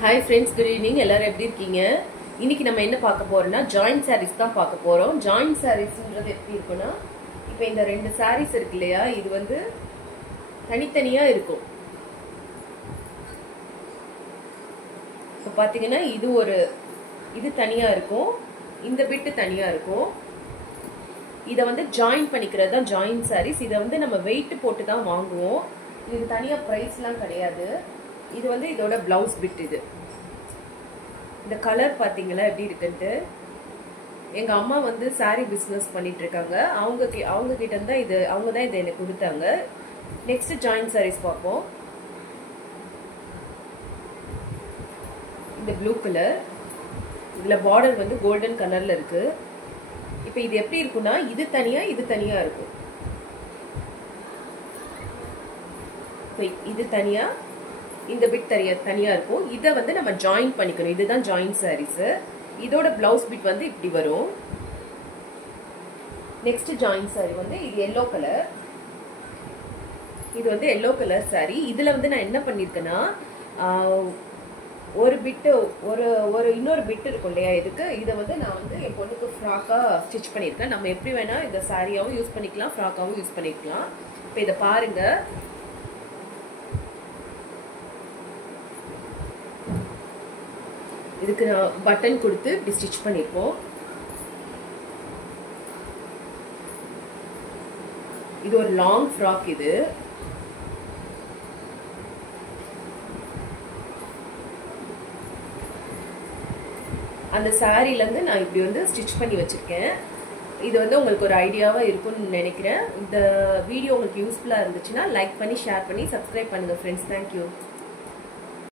Hi friends, good evening. எல்லாரும் எப்படி இருக்கீங்க? இன்னைக்கு நம்ம என்ன பார்க்க போறோம்னா joint sarees தான் பார்க்க போறோம். Joint sareesன்றது எப்படி இருக்குன்னா, இப்போ இந்த ரெண்டு sarees இருக்கு இல்லையா, இது வந்து தனித்தனியா இருக்கும். இப்போ பாத்தீங்கன்னா இது தனியா இருக்கும், இந்த பிட் தனியா இருக்கும். இத வந்து ஜாயின் பண்ணிக்கிறது தான் joint sarees. இத வந்து நம்ம weight போட்டு தான் வாங்குவோம். இது தனியா பிரைஸ்லாம் கிடையாது. இது வந்து இதோட blouse bit இது. இந்த கலர் பாத்தீங்களா எப்படி இருக்குன்னு. எங்க அம்மா வந்து saree business பண்ணிட்டு இருக்காங்க. அவங்க கிட்ட இருந்தா அவங்க தான் இத எனக்கு கொடுத்தாங்க. நெக்ஸ்ட் joint sarees பாப்போம். இந்த ப்ளூ கலர். இதுல border வந்து golden கலர்ல இருக்கு. இப்போ இது எப்படி இருக்குன்னா, இது தனியா இருக்கும். இது தனியா, இந்த பிட் தனியா இருக்கும். இத வந்து நம்ம ஜாயின் பண்ணிக்கணும். இதுதான் ஜாயின் sarees. இதோட blouse bit வந்து இப்படி வரும். நெக்ஸ்ட் ஜாயின் saree வந்து இது yellow கலர். இது வந்து yellow கலர் saree. இதுல வந்து நான் என்ன பண்ணிருக்கேன்னா, ஒரு பிட் இன்னொரு பிட் இருக்கும் இல்லையா, இதுக்கு இத வந்து நான் வந்து என் பொண்ணுக்கு ஃப்ராக்கா ஸ்டிச் பண்ணிருக்கேன். நம்ம எப்படி வேணா இந்த சாரியாவும் யூஸ் பண்ணிக்கலாம், ஃப்ராக்காவும் யூஸ் பண்ணிக்கலாம். இப்போ இத பாருங்க. இதுக்கு நான் பட்டன் கொடுத்து இப்படி ஸ்டிச் பண்ணிருக்கோம். இது ஒரு லாங் ஃப்ராக். இது அந்த சாரில இருந்து நான் இப்படி வந்து ஸ்டிச் பண்ணி வச்சிருக்கேன். இது வந்து உங்களுக்கு ஒரு ஐடியாவா இருக்கும்னு நினைக்கிறேன். இந்த வீடியோ உங்களுக்கு யூஸ்ஃபுல்லா இருந்துச்சுன்னா லைக் பண்ணி, ஷேர் பண்ணி, சப்ஸ்கிரைப் பண்ணுங்க ஃப்ரெண்ட்ஸ். தேங்க்யூ.